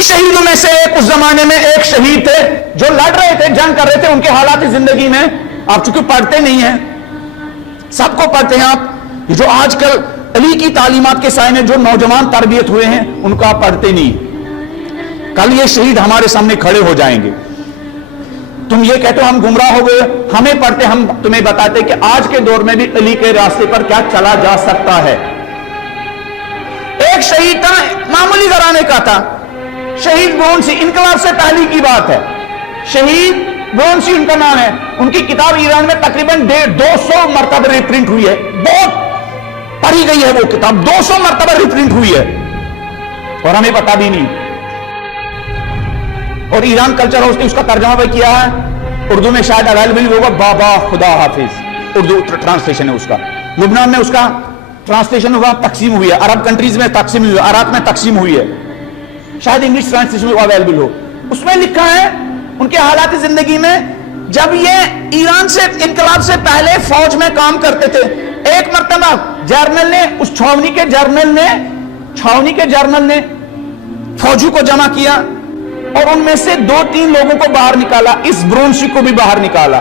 انہی شہیدوں میں سے ایک اس زمانے میں ایک شہید تھے جو لڑ رہے تھے, جنگ کر رہے تھے. ان کے حالات زندگی میں آپ چونکہ پڑھتے نہیں ہیں, سب کو پڑھتے ہیں آپ, جو آج کل علی کی تعلیمات کے سائے میں جو نوجوان تربیت ہوئے ہیں ان کو آپ پڑھتے نہیں. کل یہ شہید ہمارے سامنے کھڑے ہو جائیں گے. تم یہ کہتے ہو ہم گمراہ ہو گئے, ہمیں پڑھتے, ہم تمہیں بتاتے کہ آج کے دور میں بھی علی کے راستے پر کیا چلا جا سکتا ہے. ایک شہید تھا, معمولی گھرانے کا تھا, شہید برونسی, انقلاب سے پہلی کی بات ہے. شہید برونسی ان کا نام ہے. ان کی کتاب ایران میں تقریباً 200 مرتبہ ریپرنٹ ہوئی ہے, بہت پڑھی گئی ہے وہ کتاب, 200 مرتبہ ریپرنٹ ہوئی ہے اور ہمیں پتا بھی نہیں. اور ایران کلچر ہاؤس نے اس کا ترجمہ بھی کیا ہے, اردو میں شاید اویلیبل ہوگا, بابا خدا حافظ, اردو ٹرانسلیشن ہے اس کا. لبنان میں اس کا ٹرانسلیشن ہوا, تقسیم ہوئی ہے, عرب کنٹریز میں تقسیم ہوئی ہے, عراق میں تقسیم ہوئی ہے, شاید انگلش ٹرانسلیشن اویلیبل ہو. اس میں لکھا ہے ان کے حالات زندگی میں جب یہ ایران سے انقلاب سے پہلے فوج میں کام کرتے تھے. ایک مرتبہ جرنل نے, اس چھاونی کے جرنل نے فوجی کو جمع کیا اور ان میں سے 2-3 لوگوں کو باہر نکالا, اس برونسی کو بھی باہر نکالا.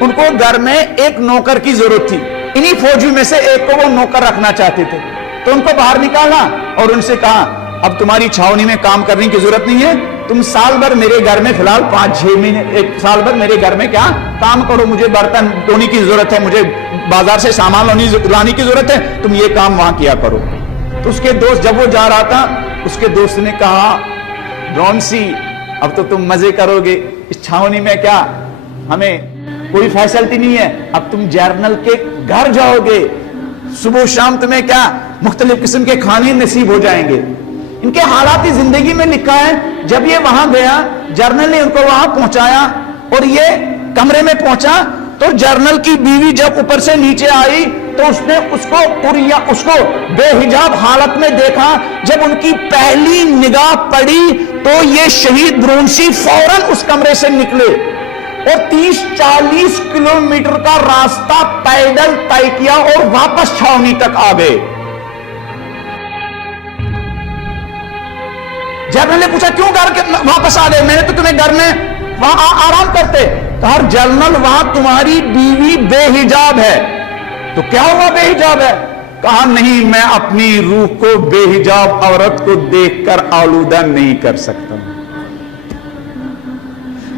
ان کو گھر میں ایک نوکر کی ضرورت تھی, انہی فوجی میں سے ایک کو وہ نوکر رکھنا چاہتے تھے, تو ان کو باہر نکالا اور ان سے کہا اب تمہاری چھاونی میں کام کرنے کی ضرورت نہیں ہے, تم سال بھر میرے گھر میں, فی الحال 5-6 مہینے, ایک سال بھر میرے گھر میں کیا کام کرو, مجھے برتن دھونے کی ضرورت ہے, مجھے بازار سے سامان لانے کی ضرورت ہے, تم یہ کام وہاں کیا کرو. تو اس کے دوست, جب وہ جا رہا تھا, اس کے دوست نے کہا برونسی اب تو تم مزے کرو گے, اس چھاونی میں کیا ہمیں کوئی فیسلٹی نہیں ہے, اب تم جرنل کے گھر جاؤ گے, صبح شام تمہیں کیا مختلف قسم کے کھانے نصیب ہو جائیں گے. ان کے حالات زندگی میں لکھا ہے جب یہ وہاں گیا, جرنل نے ان کو وہاں پہنچایا اور یہ کمرے میں پہنچا تو جرنل کی بیوی جب اوپر سے نیچے آئی تو اس نے اس کو بے حجاب حالت میں دیکھا. جب ان کی پہلی نگاہ پڑی تو یہ شہید برونسی فوراً اس کمرے سے نکلے اور 30-40 کلومیٹر کا راستہ پیدل طے کیا اور واپس چھاونی تک آ گئے. جرنل نے پوچھا کیوں گھر کے واپس آ گئے, میں نے تو تمہیں گھر میں وہاں آرام کرتے. کہا جرنل وہاں تمہاری بیوی بے حجاب ہے. تو کیا ہوا بے حجاب ہے؟ کہا نہیں, میں اپنی روح کو بے حجاب عورت کو دیکھ کر آلودہ نہیں کر سکتا.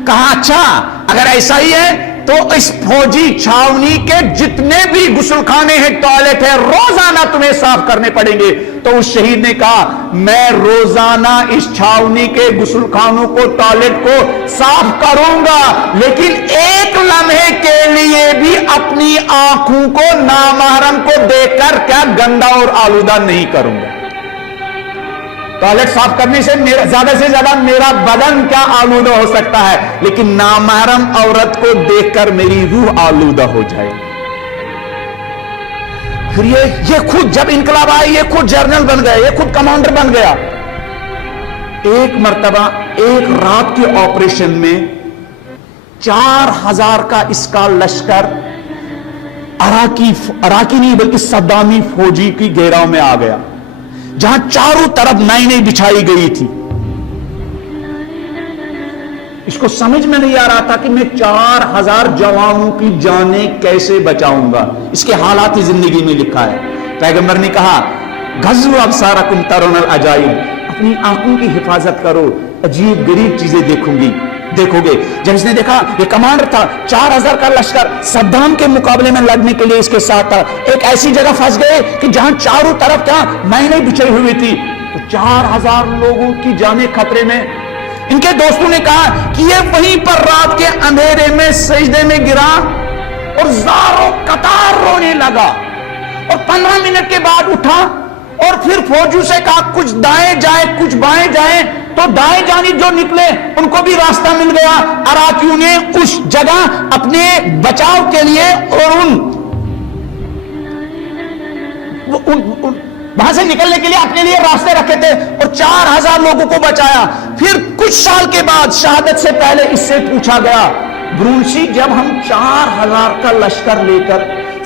کہا اچھا اگر ایسا ہی ہے تو اس فوجی چھاونی کے جتنے بھی غسل خانے ہیں, ٹوائلٹ ہے, روزانہ تمہیں صاف کرنے پڑیں گے. تو اس شہید نے کہا میں روزانہ اس چھاونی کے غسل خانوں کو, ٹوائلٹ کو صاف کروں گا, لیکن ایک لمحے کے لیے بھی اپنی آنکھوں کو نامحرم کو دیکھ کر کیا گندا اور آلودہ نہیں کروں گا. ٹوائلٹ صاف کرنے سے زیادہ سے زیادہ میرا بدن کیا آلودہ ہو سکتا ہے, لیکن نامحرم عورت کو دیکھ کر میری روح آلودہ ہو جائے. پھر یہ خود جب انقلاب آئے یہ خود جرنل بن گیا, یہ خود کمانڈر بن گیا. ایک مرتبہ ایک رات کے آپریشن میں 4000 کا اس کا لشکر عراقی نہیں بلکہ صدامی فوجی کی گھیراؤ میں آ گیا, جہاں چاروں طرف نائنیں بچھائی گئی تھی. اس کو سمجھ میں نہیں آ رہا تھا کہ میں 4000 جوانوں کی جانیں کیسے بچاؤں گا. اس کے حالات زندگی میں لکھا ہے. پیغمبر نے کہا غضوا ابصارکم ترون العجائب, اپنی آنکھوں کی حفاظت کرو, عجیب غریب چیزیں دیکھو گے. جب اس نے دیکھا یہ کمانڈر تھا, 4000 کا لشکر صدام کے مقابلے میں لڑنے کے لیے اس کے ساتھ تھا, ایک ایسی جگہ پھنس گئے کہ جہاں چاروں طرف کیا مائنیں بچھائی ہوئی تھی, تو 4000 لوگوں کی جانیں خطرے میں. ان کے دوستوں نے کہا کہ یہ وہیں پر رات کے اندھیرے میں سجدے میں گرا اور زاروں قطار رونے لگا, اور 15 منٹ کے بعد اٹھا اور پھر فوجیوں سے کہا کچھ دائیں جائیں کچھ بائیں جائیں, تو دائیں جانب جو نکلے ان کو بھی راستہ مل گیا. عراقیوں نے اس جگہ اپنے بچاؤ کے لیے اور وہاں سے نکلنے کے لیے اپنے لیے راستے رکھے تھے اور 4000 لوگوں کو بچایا. پھر کچھ سال کے بعد شہادت سے پہلے اس سے پوچھا گیا برونسی جب ہم 4000 کا لشکر لے کر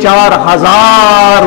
4000